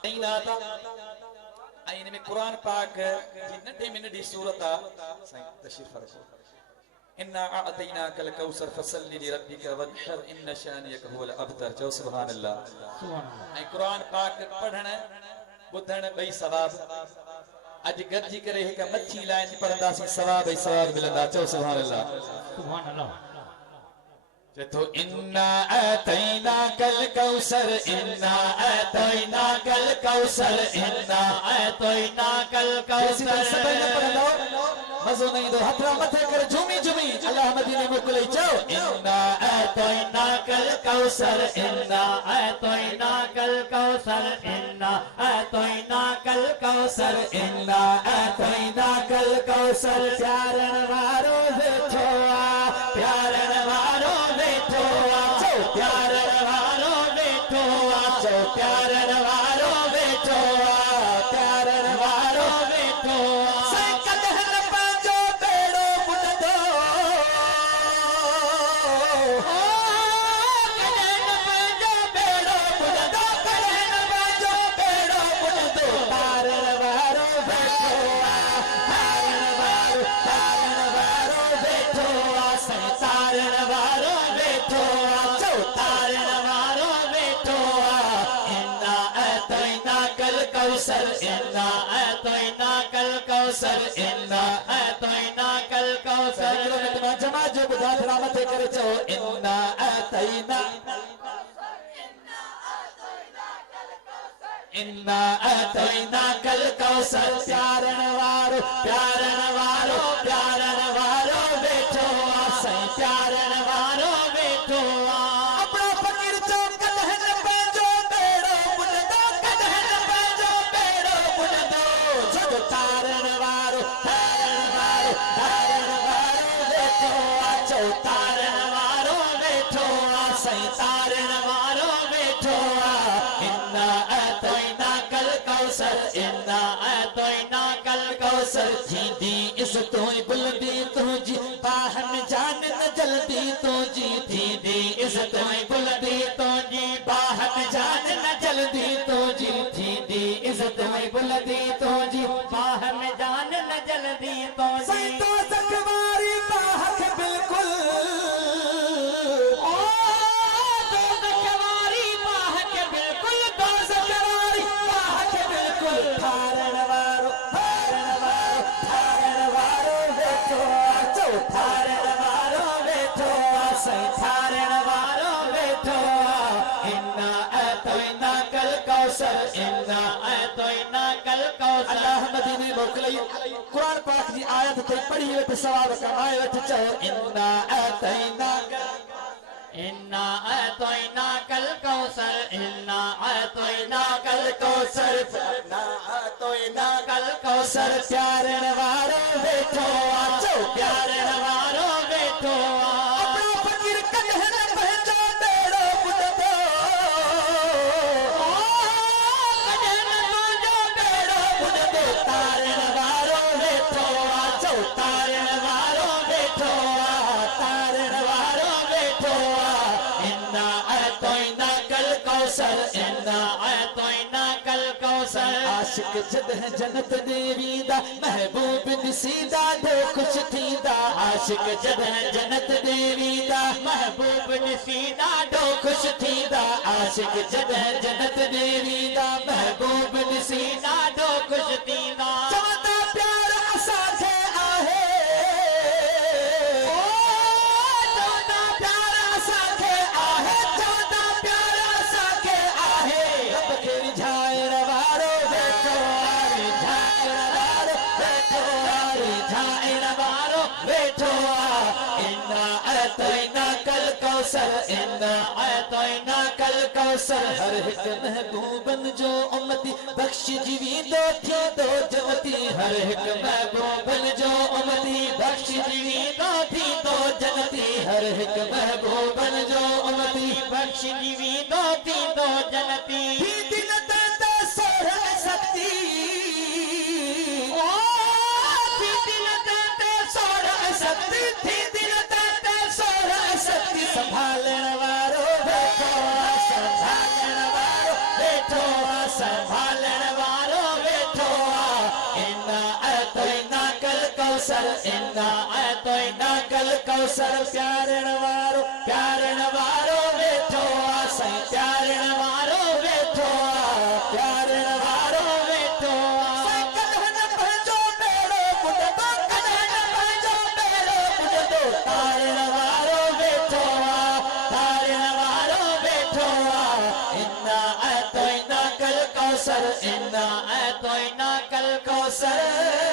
था इन में कुरान पाक नंढे में नंढी सूरत साईं तशरीफ रखो इन्ना अअतैनाकल कौसर फसल्लि लिरब्बिक वन्हर इन शानियक हुवल अबतर जो सुभान अल्लाह ऐं कुरान पाक पढ़ण बुधण बई सवाब अज गॾिजी करे हिक मच्छी लाइन पढ़ंदासीं सवाब ई सवाब मिलंदा चओ सुभान अल्लाह तो इन्ना अतैनाकल कौसर इन्ना अतैनाकल कौसर इन्ना अतैनाकल कौसर सब ने पढ़ो मजो नहीं दो हथरा मथे कर झूमी झूमी अल्लाह मदीने मोकले चओ इन्ना अतैनाकल कौसर इन्ना अतैनाकल कौसर इन्ना अतैनाकल कौसर इन्ना अतैनाकल कौसर प्यारन वारो वेठो प्यारन वारो वेठो प्यारन वारो वेठो प्यारन वारो वेठो प्यारन वारो वेठो सकदहन पांजो बेड़ो बुलंदो कदहन पांजो बेड़ो बुलंदो कदहन पांजो बेड़ो बुलंदो प्यारन वारो वेठो प्यारन वारो वेठो संसारन वारो वेठो तारन वारो वेठो इन्ना अतैनाकल कौसर इन्ना अतैनाकल कौसर इन्ना अतैनाकल कौसर जमा जो बुधा थोड़ा मथे करे चो इन्ना अतैना इन्ना अतैनाकल कौसर प्यारन वारो प्यारन वारो प्यारन वारो वेठो साईं प्यारन वारो वेठो अपना फकीर चो कदहन पंहिंजो बेड़ो बुलंदो कदहन पंहिंजो बेड़ो बुलंदो जग तारन वारो वेठो चो तारन वारो वेठो साईं तारन वारो वेठो इन्ना अतैनाकल कौसर इन्ना अतैनाकल कौसर थींदी इज़्ज़तों बुलंदी तुंहिंजी बाहन जान न जल्दी तुंहिंजी थींदी इज़्ज़तों बुलंदी तुंहिंजी बाहन जान न जल्दी तुंहिंजी थींदी इज़्ज़तों बुलंदी तुंहिंजी बाहन जान न जल्दी तुंहिंजी तो सखवारी बाहक बिल्कुल ओ तो सखवारी बाहक बिल्कुल तो सखवारी बाहक बिल्कुल थारण वारो वेठो चो थारण वारो वेठो साईं थारण वारो वेठो इन्ना अतैनाकल कौसर इन्ना अतैनाकल कौसर अल्लाह मदीने मोकलई कुरान पाक जी आयत थे पढ़ी वठ सवाब कमाए वठ चो इन्ना अतैनाकल कौसर इन्ना अतैनाकल कौसर इन्ना अतैनाकल कौसर प्यारन वारो वेठो चो प्यारन वारो वेठो अपना फकीर कदहन पंहिंजो बेड़ो बुलंदो कदहन पंहिंजो बेड़ो बुलंदो तारन वारो वेठो चो तारन वारो वेठो तारन वारो वेठो इन्ना अतैनाकल कौसर इन्ना अतैनाकल कौसर आशिक जदह जन्नत देवीदा महबूब दिसीदा ढो खुश थींदा आशिक जदह जन्नत देवीदा महबूब दिसीदा ढो खुश थींदा आशिक जदह जन्नत देवीदा महबूब दिसीदा ढो खुश थींदा चवंदा प्यार असांखे आहे चवंदा प्यार असांखे आहे चवंदा प्यार असांखे आहे रब खे रिझाइण वारो वेठो रिझाइण वारो वेठो इन्ना अतैनाकल कौसर इन्ना अतैनाकल कौसर हर हिक महबूबन जो उम्मती बख्श जीवींदो थींदो जन्नती हर हिक महबूबन जो उम्मती बख्श जीवींदो थींदो जन्नती हर हिक महबूबन जो उम्मती बख्श जीवींदो थींदो जन्नती थींदी न त सोरह शक्ति ओ थींदी न त सोरह शक्ति थींदी न त सोरह शक्ति संभालण वारो वेठो संभालण वारो वेठो संभाल कौसर इन्ना अतैना कल कौसर प्यारण वारो वेठो आ सई प्यारण वारो वेठो आ प्यारण वारो वेठो आ कदन पंहिंजो बेड़ो बुॾंदो कदन पंहिंजो बेड़ो बुॾंदो तारण वारो वेठो आ इन्ना अतैना कल कौसर इन्ना अतैना कल कौसर